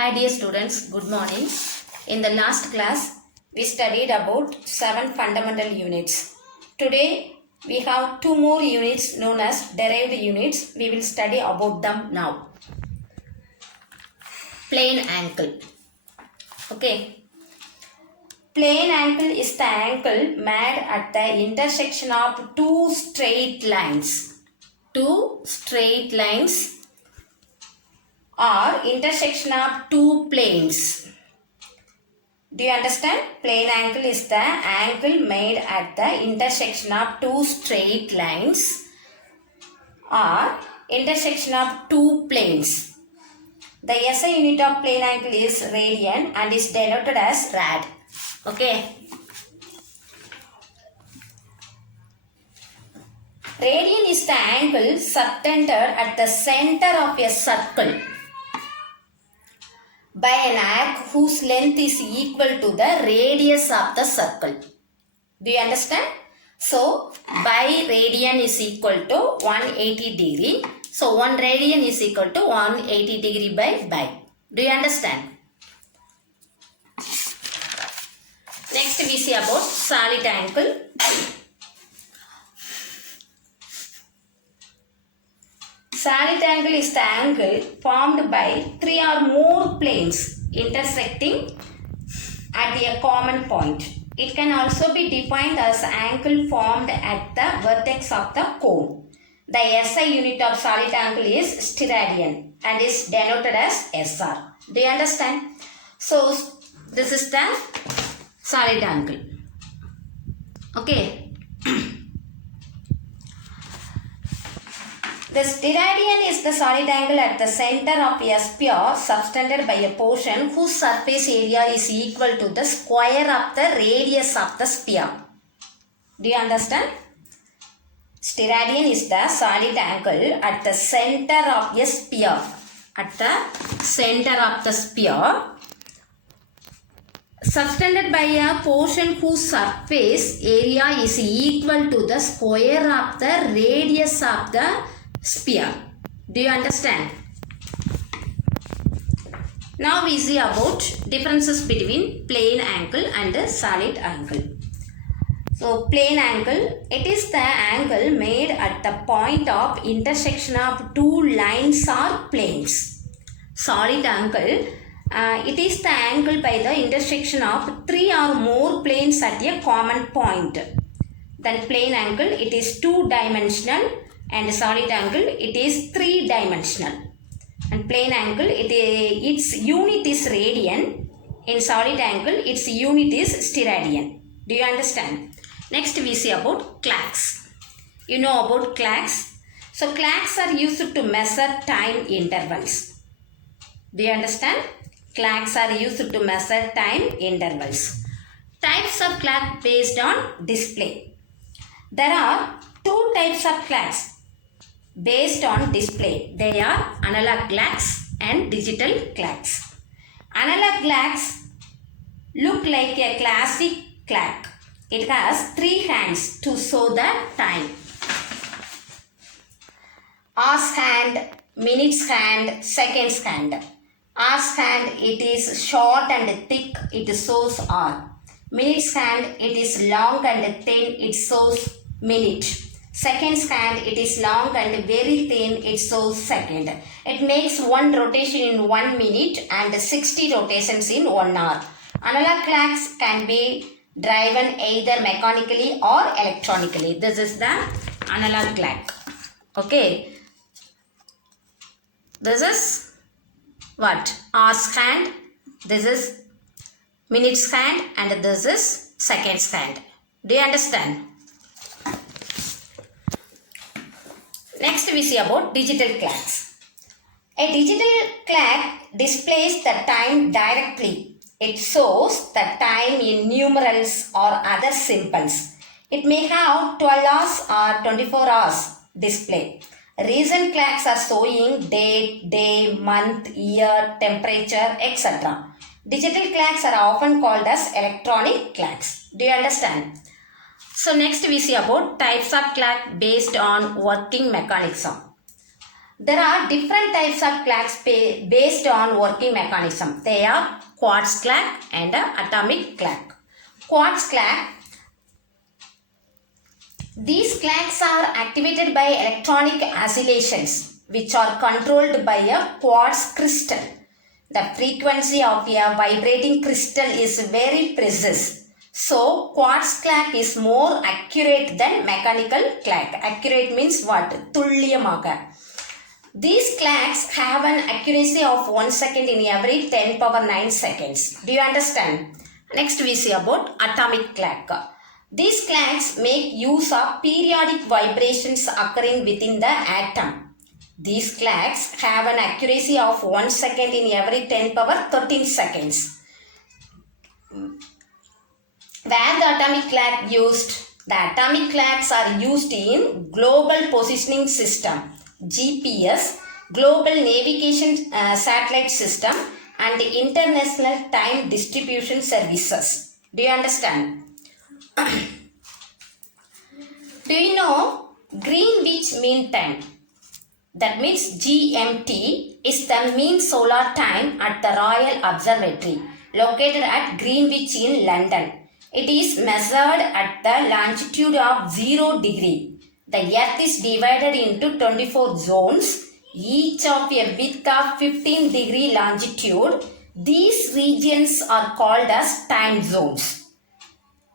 Hi dear students, good morning. In the last class, we studied about 7 fundamental units. Today, we have 2 more units known as derived units. We will study about them now. Plane angle. Okay. Plane angle is the angle made at the intersection of two straight lines. Two straight lines or intersection of two planes. Do you understand? Plane angle is the angle made at the intersection of two straight lines or intersection of two planes. The SI unit of plane angle is radian and is denoted as rad. Okay. Radian is the angle subtended at the center of a circle by an arc whose length is equal to the radius of the circle. Do you understand? So, by radian is equal to 180 degree. So, 1 radian is equal to 180 degree by. Do you understand? Next we see about solid angle. Solid angle is the angle formed by 3 or more planes intersecting at a common point. It can also be defined as angle formed at the vertex of the cone. The SI unit of solid angle is steradian and is denoted as SR. Do you understand? So, this is the solid angle. Okay. The steradian is the solid angle at the center of a sphere subtended by a portion whose surface area is equal to the square of the radius of the sphere. Do you understand? Steradian is the solid angle at the center of a sphere. At the center of the sphere subtended by a portion whose surface area is equal to the square of the radius of the sphere. Do you understand? Now we see about differences between plane angle and solid angle. So plane angle, it is the angle made at the point of intersection of two lines or planes. Solid angle, it is the angle by the intersection of 3 or more planes at a common point. Then plane angle, it is 2-dimensional. And solid angle, it is 3-dimensional. And plane angle, its unit is radian. In solid angle, its unit is steradian. Do you understand? Next we see about clocks. You know about clocks. So clocks are used to measure time intervals. Do you understand? Clocks are used to measure time intervals. Types of clock based on display. There are 2 types of clocks based on display. They are analog clocks and digital clocks. Analog clocks look like a classic clock. It has 3 hands to show the time. Hours hand, minutes hand, seconds hand. Hours hand, it is short and thick, it shows hour. Minutes hand, it is long and thin, it shows minute. Seconds hand, it is long and very thin, it shows second. It makes 1 rotation in 1 minute and 60 rotations in 1 hour. Analog clocks can be driven either mechanically or electronically. This is the analog clock. Okay. This is what? Hours hand. This is minutes hand and this is seconds hand. Do you understand? Next we see about digital clocks. A digital clock displays the time directly. It shows the time in numerals or other symbols. It may have 12 hours or 24 hours display. Recent clocks are showing date, day, month, year, temperature, etc. Digital clocks are often called as electronic clocks. Do you understand? So next we see about types of clock based on working mechanism. There are different types of clocks based on working mechanism. They are quartz clock and atomic clock. Quartz clock, these clocks are activated by electronic oscillations which are controlled by a quartz crystal. The frequency of a vibrating crystal is very precise. So, quartz clock is more accurate than mechanical clock. Accurate means what? துல்லியமாக. These clocks have an accuracy of 1 second in every 10 power 9 seconds. Do you understand? Next we see about atomic clock. These clocks make use of periodic vibrations occurring within the atom. These clocks have an accuracy of 1 second in every 10 power 13 seconds. Where the atomic clock used? The atomic clocks are used in Global Positioning System, GPS, Global Navigation Satellite System and International Time Distribution Services. Do you understand? Do you know Greenwich Mean Time? That means GMT is the mean solar time at the Royal Observatory located at Greenwich in London. It is measured at the longitude of 0 degree. The earth is divided into 24 zones, each of a width of 15 degree longitude. These regions are called as time zones.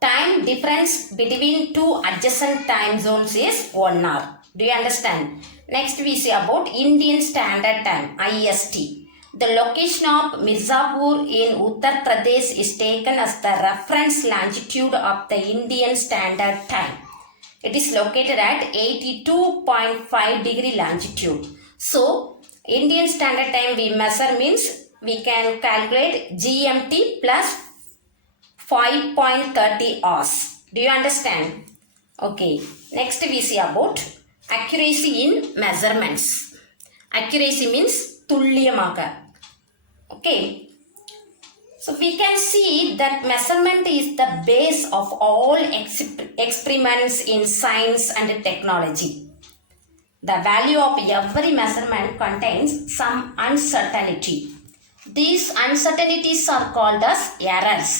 Time difference between two adjacent time zones is 1 hour. Do you understand? Next we see about Indian Standard Time, IST. The location of Mirzapur in Uttar Pradesh is taken as the reference longitude of the Indian Standard Time. It is located at 82.5 degree longitude. So, Indian Standard Time we measure means we can calculate GMT plus 5.30 hours. Do you understand? Okay. Next we see about accuracy in measurements. Accuracy means துல்லியமாக. Okay. So we can see that measurement is the base of all experiments in science and technology. The value of every measurement contains some uncertainty. These uncertainties are called as errors.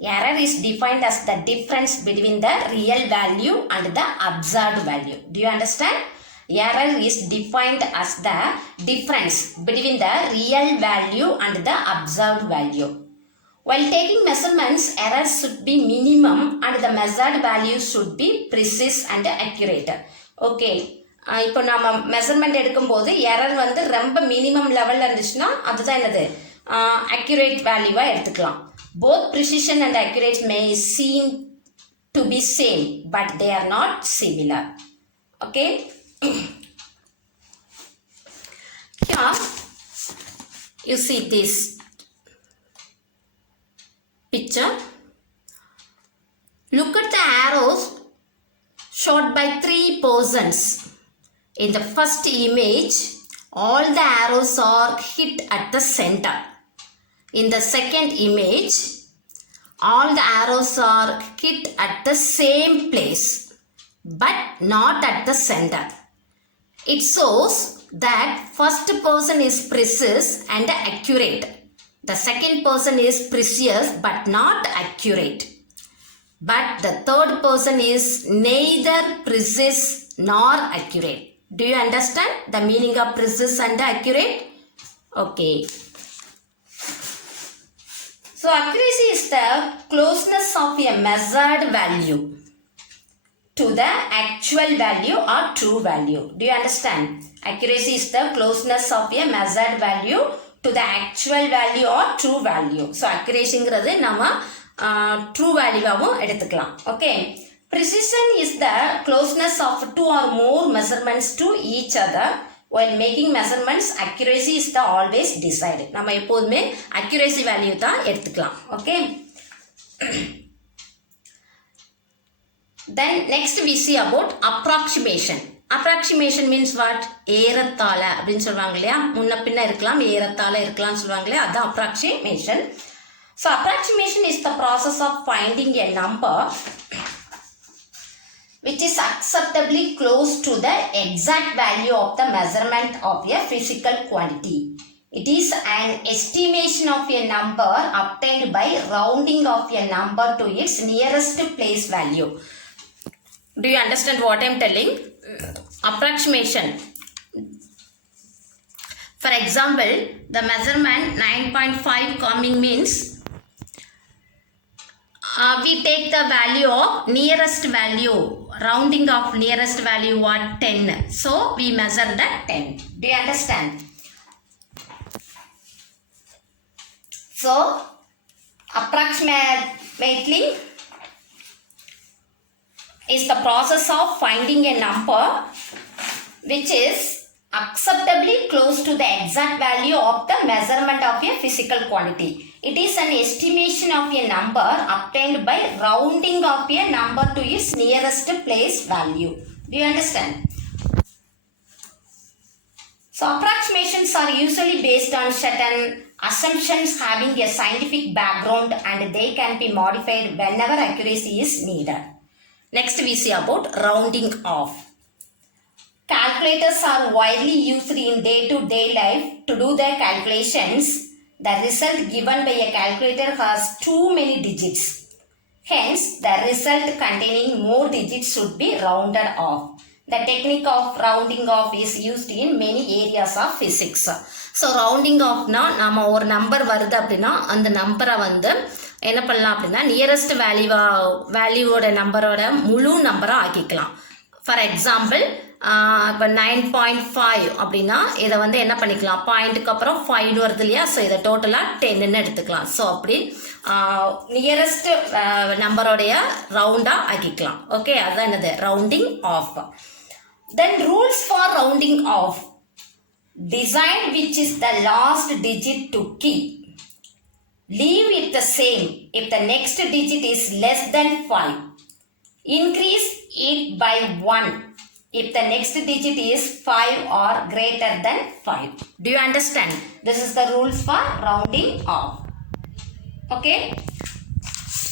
Error is defined as the difference between the real value and the observed value. Do you understand? Error is defined as the difference between the real value and the observed value. While taking measurements, errors should be minimum and the measured value should be precise and accurate. Okay. இப்போ நம்ம measurement எடுக்கும்போது error வந்து ரொம்ப minimum லெவலில் இருந்துச்சுன்னா அதுதான் என்னது accurate வேல்யூவாக எடுத்துக்கலாம். Both precision and accuracy may seem to be same, but they are not similar. Okay. Here you see this picture. Look at the arrows shot by 3 persons. In the first image, all the arrows are hit at the center. In the second image, all the arrows are hit at the same place, but not at the center. It shows that first person is precise and accurate. The second person is precise but not accurate. But the third person is neither precise nor accurate. Do you understand the meaning of precise and accurate? Okay. So accuracy is the closeness of a measured value to the actual value or true value. Do you understand? Accuracy is the closeness of a measured value to the actual value or true value. So accuracyங்கிறது நம்ம true value-ஆவும் எடுத்துக்கலாம். Okay. Precision is the closeness of 2 or more measurements to each other. While making measurements, accuracy is the always decided. நம்ம எப்போதுமே accuracy value தான் எடுத்துக்கலாம். Okay. Then next we see about approximation. Approximation means what? ஏறத்தாழ அப்படின்னு சொல்லுவாங்க இல்லையா, முன்ன பின்ன இருக்கலாம், ஏறத்தாழ இருக்கலாம்னு சொல்லுவாங்க இல்லையா, அதுதான் approximation. So approximation is the process of finding a number which is acceptably close to the exact value of the measurement of a physical quantity. It is an estimation of a number obtained by rounding of a number to its nearest place value. Do you understand what I am telling? Approximation. For example, the measurement 9.5 coming means we take the value of nearest value, rounding of nearest value what 10. So we measure that 10. Do you understand? So approximately is the process of finding a number which is acceptably close to the exact value of the measurement of a physical quantity. It is an estimation of a number obtained by rounding of a number to its nearest place value. Do you understand? So approximations are usually based on certain assumptions having a scientific background, and they can be modified whenever accuracy is needed. Next we see about rounding off. Calculators are widely used in day-to-day life to do their calculations. The result given by a calculator has too many digits. Hence, the result containing more digits should be rounded off. The technique of rounding off is used in many areas of physics. So, rounding off na nama or number வருது அப்படினா அந்த நம்பரை வந்து என்ன பண்ணலாம் அப்படினா nearest வேல்யூவோட நம்பரோட முழு நம்பரை ஆக்கிக்கலாம். ஃபார் எக்ஸாம்பிள் இப்போ 9.5 அப்படின்னா இதை வந்து என்ன பண்ணிக்கலாம், பாயிண்ட்டுக்கு அப்புறம் 5 வருது இல்லையா, ஸோ இதை டோட்டலாக 10ன்னு எடுத்துக்கலாம். ஸோ அப்படி நியரஸ்ட் நம்பரோடைய ரவுண்டாக ஆக்கிக்கலாம். ஓகே, அதுதான் என்னது rounding off. Then rules for rounding off. Design which is the last digit to keep. Leave it the same if the next digit is less than 5. Increase it by 1 if the next digit is 5 or greater than 5. Do you understand? This is the rules for rounding off. Okay.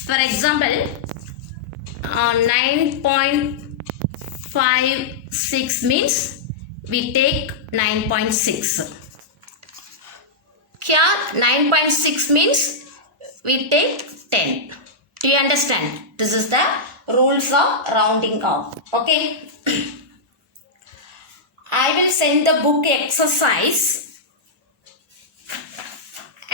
For example, 9.56 means we take 9.6. Here 9.6 means we take 10. Do you understand? This is the rules of rounding off. Okay. I will send the book exercise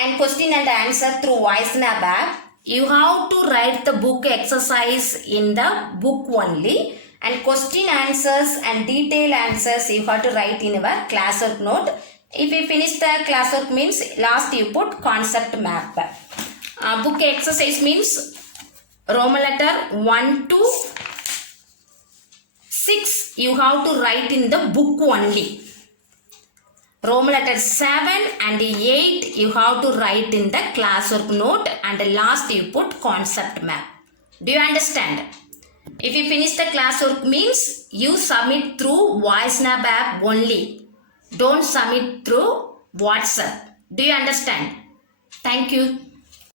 and question and answer through VoiceNab app. You have to write the book exercise in the book only, and question answers and detailed answers you have to write in your classwork note. If you finish the classwork means last you put concept map. Book exercise means Roman letter 1 to 6 you have to write in the book only. Roman letter 7 and 8 you have to write in the classwork note, and last you put concept map. Do you understand? If you finish the classwork means you submit through VoiceNab app only. Don't submit through WhatsApp. Do you understand? Thank you.